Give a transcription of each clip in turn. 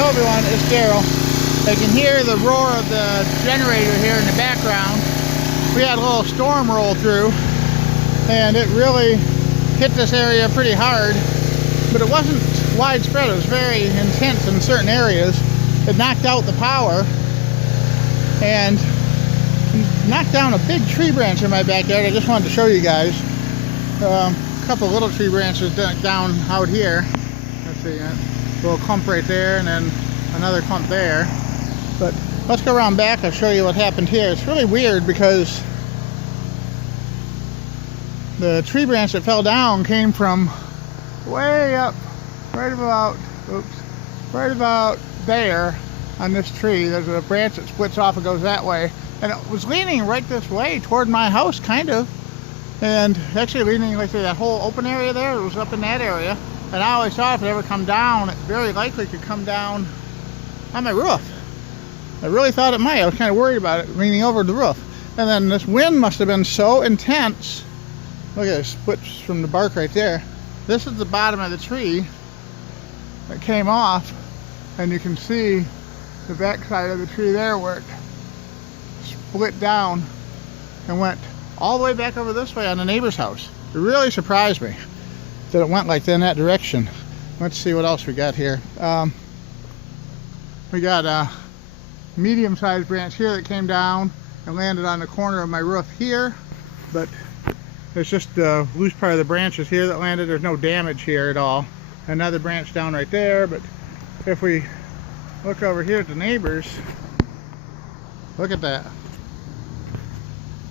Hello everyone, it's Daryl. I can hear the roar of the generator here in the background. We had a little storm roll through and it really hit this area pretty hard, but it wasn't widespread. It was very intense in certain areas. It knocked out the power and knocked down a big tree branch in my backyard. I just wanted to show you guys. A couple little tree branches down out here. Let's see, a little clump right there and then another clump there. But let's go around back. I'll show you what happened here. It's really weird because the tree branch that fell down came from way up, right about there on this tree. There's a branch that splits off and goes that way, and it was leaning right this way toward my house, kind of, and actually leaning like that whole open area there. It was up in that area, and I always thought if it ever come down, it very likely could come down on my roof. I really thought it might. I was kind of worried about it leaning over the roof. And then this wind must have been so intense. Look at it, splits from the bark right there. This is the bottom of the tree that came off, and you can see the back side of the tree there where it split down and went all the way back over this way on the neighbor's house. It really surprised me that it went like that in that direction. Let's see what else we got here. We got a medium-sized branch here that came down and landed on the corner of my roof here, but it's just the loose part of the branches here that landed. There's no damage here at all. Another branch down right there, but if we look over here at the neighbors, look at that.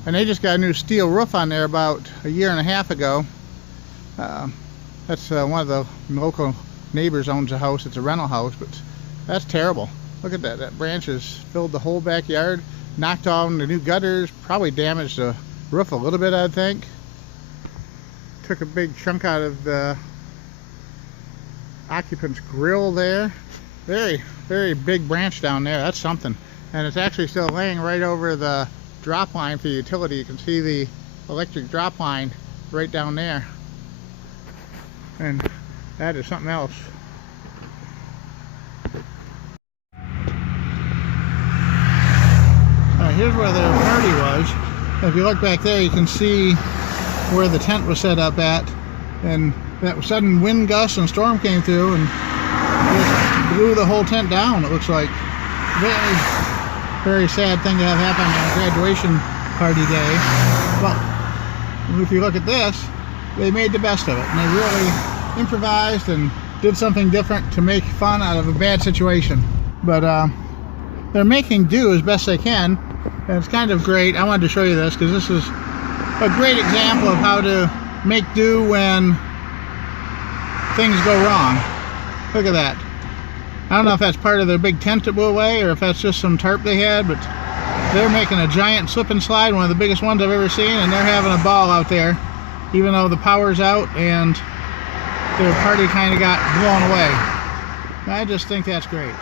And they just got a new steel roof on there about a year and a half ago. That's one of the local neighbors owns a house. It's a rental house, but that's terrible. Look at that. That branch has filled the whole backyard, knocked on the new gutters, probably damaged the roof a little bit, I think. Took a big chunk out of the occupant's grill there. Very, very big branch down there. That's something. And it's actually still laying right over the drop line for the utility. You can see the electric drop line right down there. And that is something else. Here's where the party was. If you look back there, you can see where the tent was set up at, and that sudden wind gust and storm came through and just blew the whole tent down. It looks like very, very sad thing to have happen on a graduation party day. But if you look at this, they made the best of it, and they really improvised and did something different to make fun out of a bad situation. But they're making do as best they can, and it's kind of great. I wanted to show you this because this is a great example of how to make do when things go wrong. Look at that. I don't know if that's part of their big tent that blew away or if that's just some tarp they had, but they're making a giant slip and slide, one of the biggest ones I've ever seen, and they're having a ball out there, even though the power's out and their party kind of got blown away. I just think that's great.